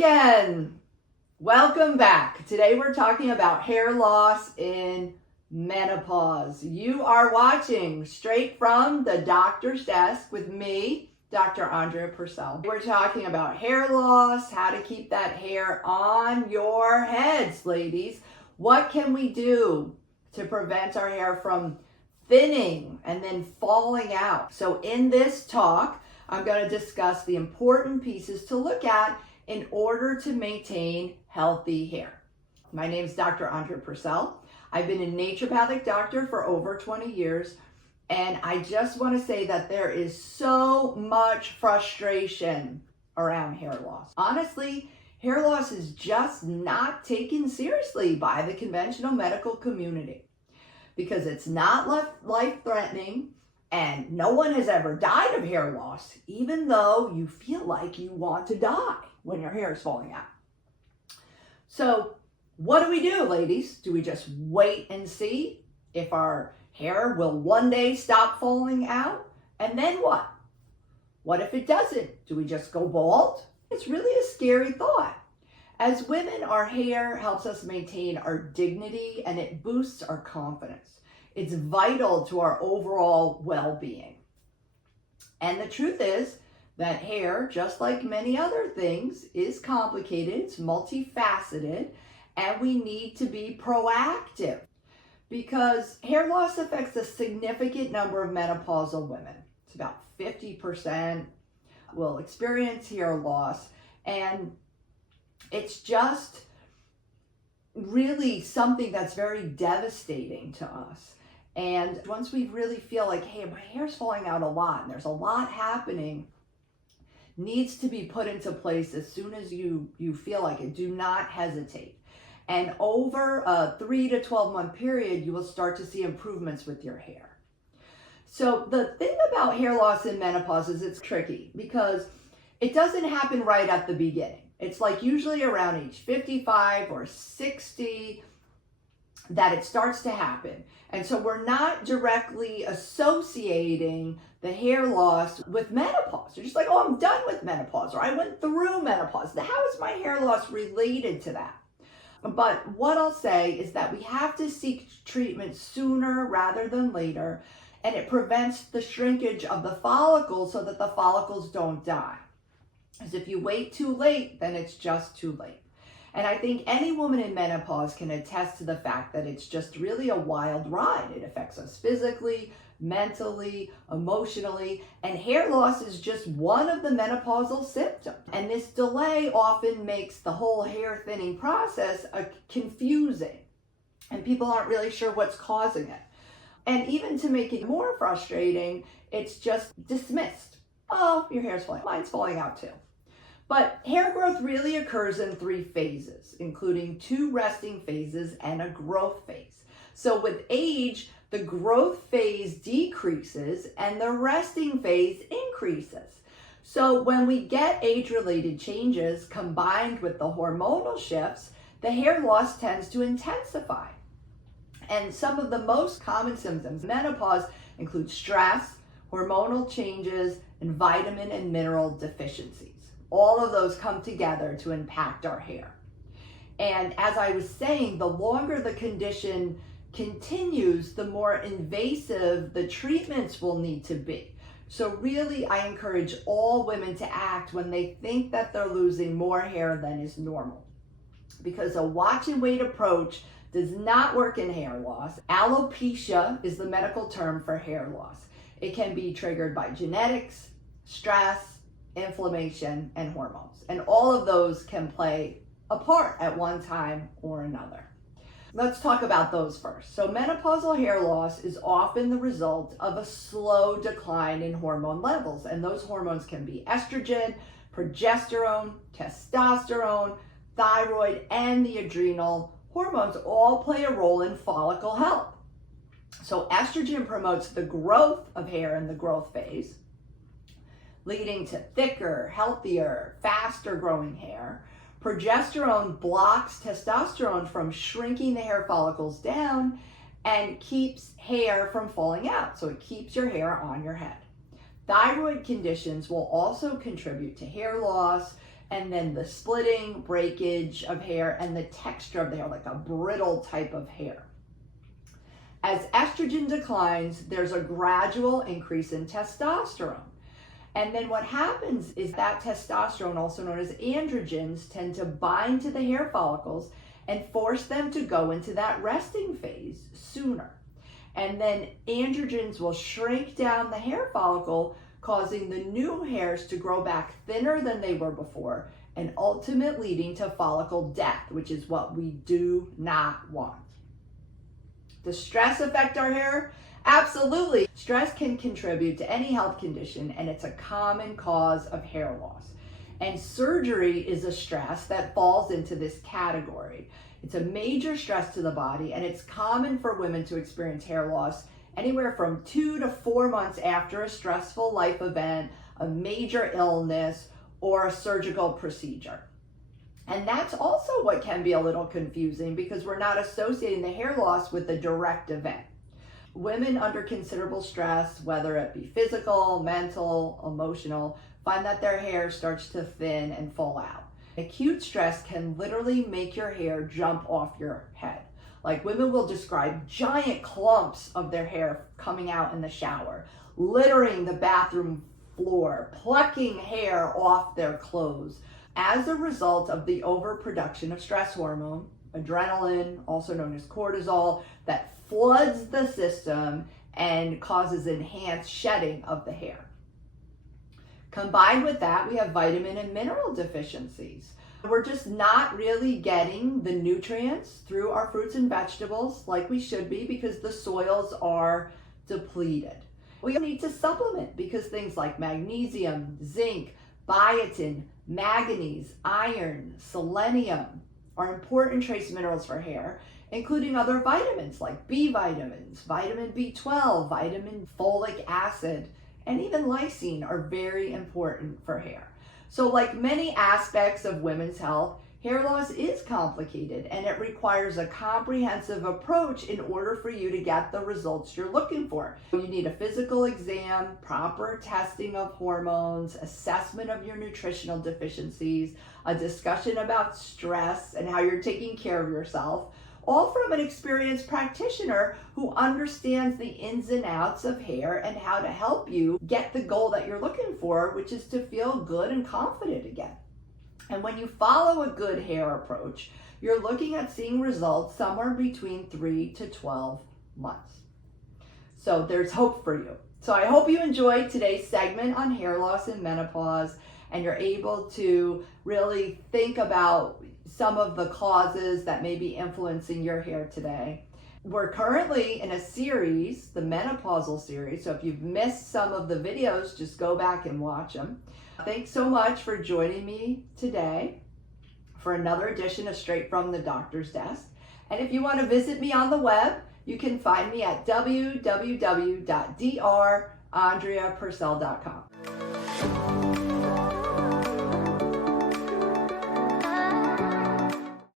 again. Welcome back. Today we're talking about hair loss in menopause. You are watching straight from the doctor's desk with me, Dr. Andrea Purcell. We're talking about hair loss, how to keep that hair on your heads, ladies. What can we do to prevent our hair from thinning and then falling out? So in this talk, I'm going to discuss the important pieces to look at in order to maintain healthy hair. My name is Dr. Andrea Purcell. I've been a naturopathic doctor for over 20 years, and I just want to say that there is so much frustration around hair loss. Honestly, hair loss is just not taken seriously by the conventional medical community because it's not life-threatening, and no one has ever died of hair loss, even though you feel like you want to die when your hair is falling out. So what do we do, ladies? Do we just wait and see if our hair will one day stop falling out? And then what? What if it doesn't? Do we just go bald? It's really a scary thought. As women, our hair helps us maintain our dignity and it boosts our confidence. It's vital to our overall well-being. And the truth is that hair, just like many other things, is complicated, it's multifaceted, and we need to be proactive because hair loss affects a significant number of menopausal women. It's about 50% will experience hair loss, and it's just really something that's very devastating to us. And once we really feel like, hey, my hair's falling out a lot and there's a lot happening, needs to be put into place as soon as you feel like it. Do not hesitate. And over a 3 to 12 month period, you will start to see improvements with your hair. So the thing about hair loss in menopause is it's tricky because it doesn't happen right at the beginning. It's like usually around age 55 or 60 that it starts to happen. And so we're not directly associating the hair loss with menopause. You're just like, oh, I'm done with menopause, or I went through menopause. How is my hair loss related to that? But what I'll say is that we have to seek treatment sooner rather than later, and it prevents the shrinkage of the follicles so that the follicles don't die. Because if you wait too late, then it's just too late. And I think any woman in menopause can attest to the fact that it's just really a wild ride. It affects us physically, mentally, emotionally, and hair loss is just one of the menopausal symptoms. And this delay often makes the whole hair thinning process confusing, and people aren't really sure what's causing it. And even to make it more frustrating, it's just dismissed. Oh, your hair's falling. Mine's falling out too. But hair growth really occurs in 3 phases, including 2 resting phases and a growth phase. So with age, the growth phase decreases and the resting phase increases. So when we get age-related changes combined with the hormonal shifts, the hair loss tends to intensify. And some of the most common symptoms of menopause include stress, hormonal changes, and vitamin and mineral deficiencies. All of those come together to impact our hair. And as I was saying, the longer the condition continues, the more invasive the treatments will need to be. So really, I encourage all women to act when they think that they're losing more hair than is normal, because a watch and wait approach does not work in hair loss. Alopecia is the medical term for hair loss. It can be triggered by genetics, stress, inflammation, and hormones. And all of those can play a part at one time or another. Let's talk about those first. So menopausal hair loss is often the result of a slow decline in hormone levels. And those hormones can be estrogen, progesterone, testosterone, thyroid, and the adrenal hormones all play a role in follicle health. So estrogen promotes the growth of hair in the growth phase, leading to thicker, healthier, faster growing hair. Progesterone blocks testosterone from shrinking the hair follicles down and keeps hair from falling out. So it keeps your hair on your head. Thyroid conditions will also contribute to hair loss, and then the splitting, breakage of hair, and the texture of the hair, like a brittle type of hair. As estrogen declines, there's a gradual increase in testosterone. And then what happens is that testosterone, also known as androgens, tend to bind to the hair follicles and force them to go into that resting phase sooner. And then androgens will shrink down the hair follicle, causing the new hairs to grow back thinner than they were before, and ultimately leading to follicle death, which is what we do not want. Does stress affect our hair? Absolutely. Stress can contribute to any health condition, and it's a common cause of hair loss. And surgery is a stress that falls into this category. It's a major stress to the body, and it's common for women to experience hair loss anywhere from 2 to 4 months after a stressful life event, a major illness, or a surgical procedure. And that's also what can be a little confusing, because we're not associating the hair loss with the direct event. Women under considerable stress, whether it be physical, mental, emotional, find that their hair starts to thin and fall out. Acute stress can literally make your hair jump off your head. Like, women will describe giant clumps of their hair coming out in the shower, littering the bathroom floor, plucking hair off their clothes as a result of the overproduction of stress hormone, adrenaline, also known as cortisol, that floods the system and causes enhanced shedding of the hair. Combined with that, we have vitamin and mineral deficiencies. We're just not really getting the nutrients through our fruits and vegetables like we should be, because the soils are depleted. We need to supplement, because things like magnesium, zinc, biotin, manganese, iron, selenium are important trace minerals for hair, including other vitamins like B vitamins, vitamin B12, vitamin folic acid, and even lysine are very important for hair. So like many aspects of women's health, hair loss is complicated, and it requires a comprehensive approach in order for you to get the results you're looking for. You need a physical exam, proper testing of hormones, assessment of your nutritional deficiencies, a discussion about stress and how you're taking care of yourself, all from an experienced practitioner who understands the ins and outs of hair and how to help you get the goal that you're looking for, which is to feel good and confident again. And when you follow a good hair approach, you're looking at seeing results somewhere between 3 to 12 months. So there's hope for you. So I hope you enjoyed today's segment on hair loss and menopause, and you're able to really think about some of the causes that may be influencing your hair today. We're currently in a series, the menopausal series, so if you've missed some of the videos, just go back and watch them. Thanks so much for joining me today for another edition of Straight from the Doctor's Desk. And if you want to visit me on the web, you can find me at www.drandreapurcell.com.